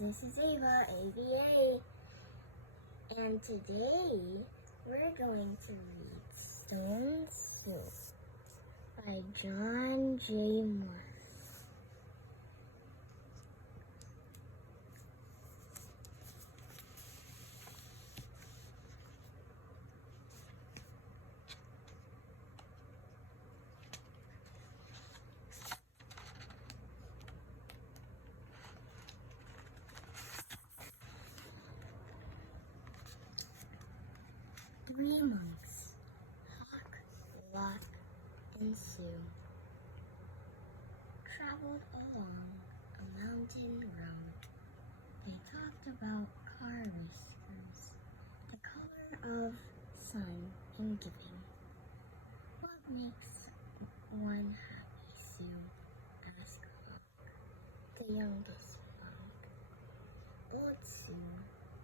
this is Ava, AVA, and today we're going to read Stone Soup by John J. Muth. Three monks, Hawk, Lock, and Sue, traveled along a mountain road. They talked about car whiskers, the color of sun, and giving. What makes one happy, Sue? Asked Hawk, the youngest monk. Old Sue,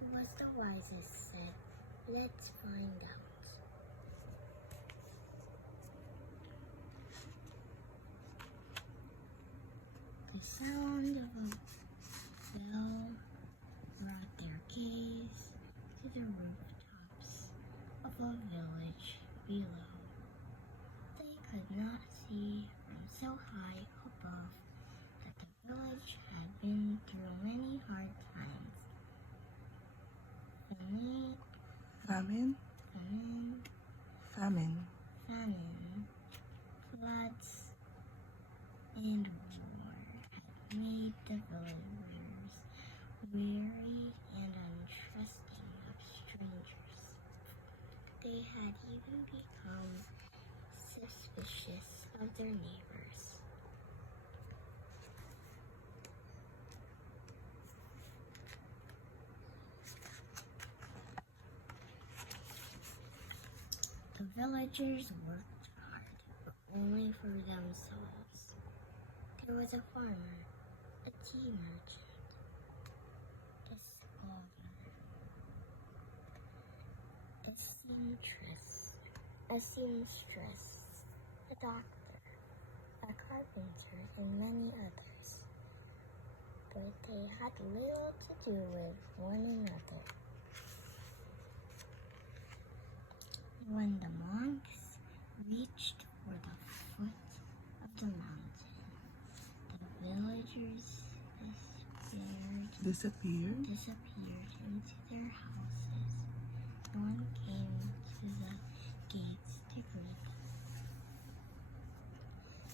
who was the wisest, said, "Let's find out." The sound of a bell brought their gaze to the rooftops of a village below. They could not see from so high above that the village had been through many hard times. Famine, floods, and war had made the villagers weary and untrusting of strangers. They had even become suspicious of their neighbors. The villagers worked hard, but only for themselves. There was a farmer, a tea merchant, a scholar, a seamstress, a doctor, a carpenter, and many others. But they had little to do with one another. When the monks reached for the foot of the mountain, the villagers disappeared into their houses. No one came to the gates to greet them.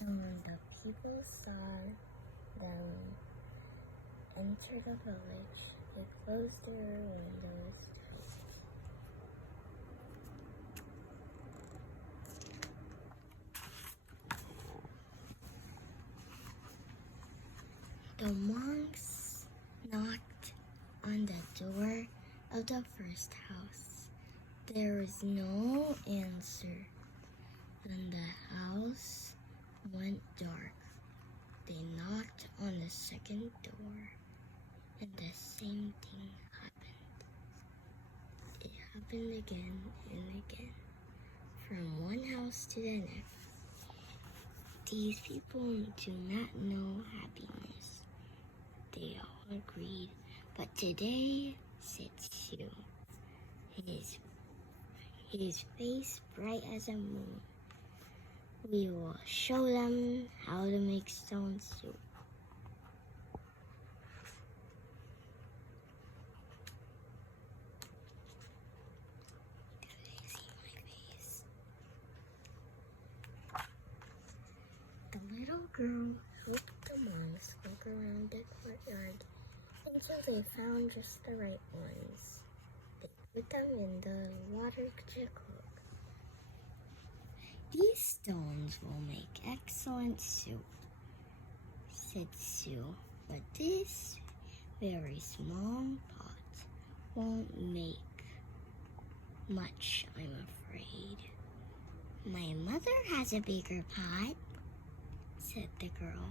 And when the people saw them enter the village, they closed their windows tight. The monks knocked on the door of the first house. There was no answer, and the house went dark. They knocked on the second door, and the same thing happened. It happened again and again, from one house to the next. These people do not know happiness, they all agreed. But today, said Sue, his face bright as a moon, we will show them how to make stone soup. Do they see my face? The little girl helped the monks look around the courtyard until they found just the right ones. They put them in the water to cook. These stones will make excellent soup, said Sue, but this very small pot won't make much, I'm afraid. My mother has a bigger pot, said the girl.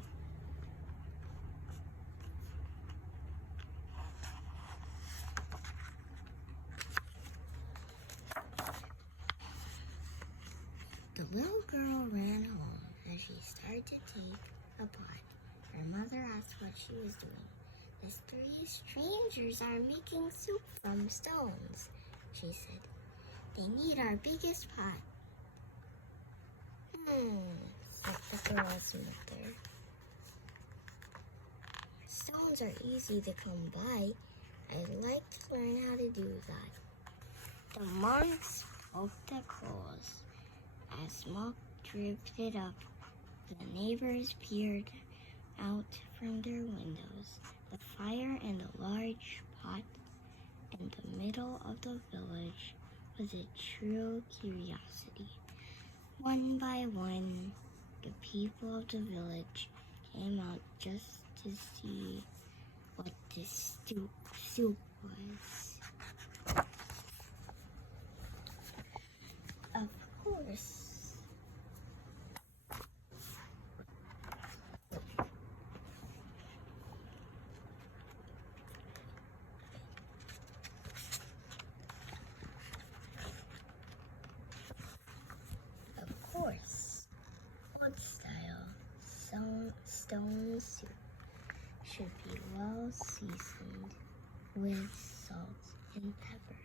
The little girl ran home. As she started to take a pot, her mother asked what she was doing. "The three strangers are making soup from stones," she said. "They need our biggest pot." Said the girl's mother. "Stones are easy to come by. I'd like to learn how to do that." The monks poked the coals. As smoke drifted up, the neighbors peered out from their windows. The fire in the large pot in the middle of the village was a true curiosity. One by one, the people of the village came out just to see what this soup was. Of course, old style stone soup should be well seasoned with salt and pepper,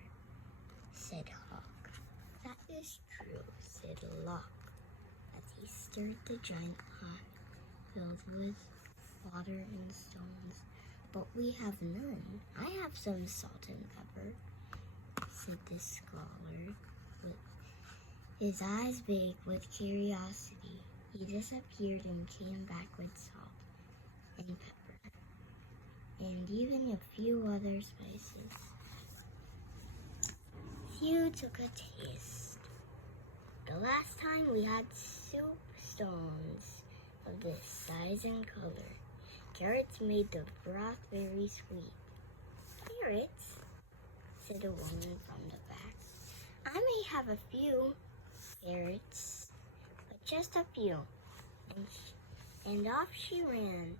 said Hawk. "That is true," said Lock, as he stirred the giant pot filled with water and stones. "But we have none." "I have some salt and pepper," said the scholar, with his eyes big with curiosity. He disappeared and came back with salt and pepper, and even a few other spices. Hugh took a taste. "The last time we had soup stones of this size and color. Carrots made the broth very sweet." "Carrots?" said a woman from the back. "I may have a few carrots, but just a few." And off she ran.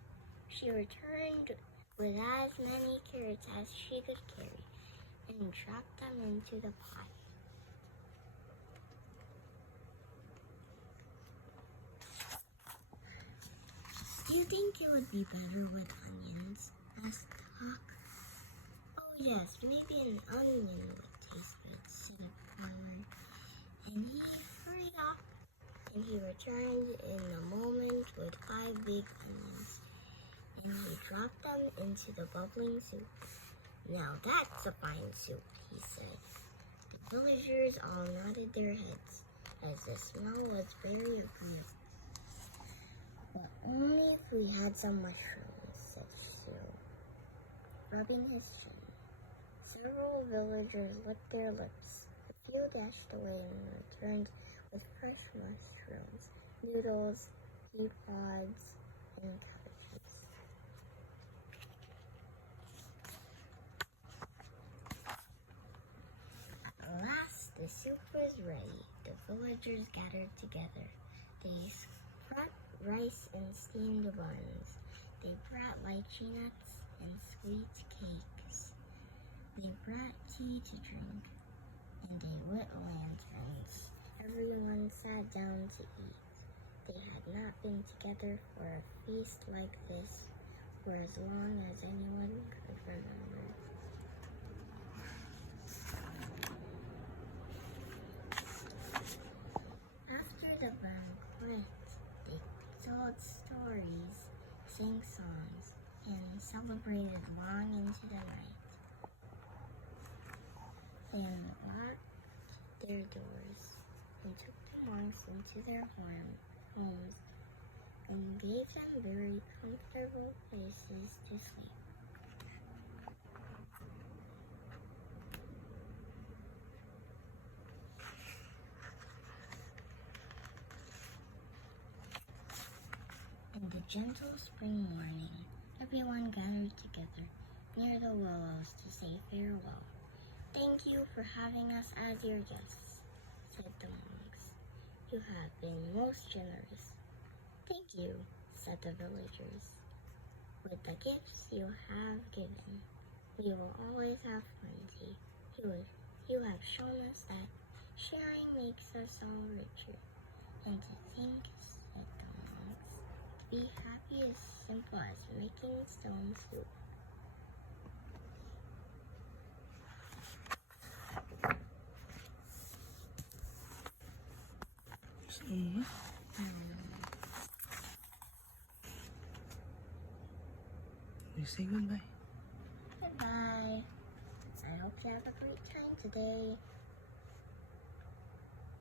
She returned with as many carrots as she could carry and dropped them into the pot. "Do you think it would be better with onions?" asked Hawk. "Oh yes, maybe an onion would taste good," said the farmer. And he hurried off, and he returned in a moment with 5 big onions, and he dropped them into the bubbling soup. "Now that's a fine soup," he said. The villagers all nodded their heads, as the smell was very agreeable. "But only if we had some mushrooms," said Sue, rubbing his chin. Several villagers licked their lips. A few dashed away and returned with fresh mushrooms, noodles, pea pods, and cabbages. At last the soup was ready. The villagers gathered together. They brought rice and steamed buns. They brought lychee nuts and sweet cakes. They brought tea to drink, and they lit lanterns. Everyone sat down to eat. They had not been together for a feast like this for as long as anyone could remember. After the banquet, they told stories, sang songs, and celebrated long into the night. They locked their doors and took the monks into their homes and gave them very comfortable places to sleep. In the gentle spring morning, everyone gathered together near the willows to say farewell. "Thank you for having us as your guests," said the monks. "You have been most generous." "Thank you," said the villagers. "With the gifts you have given, we will always have plenty. You have shown us that sharing makes us all richer. And to think," said the monks, "to be happy is simple as making stone soup." Yeah. You say goodbye. Goodbye. I hope you have a great time today.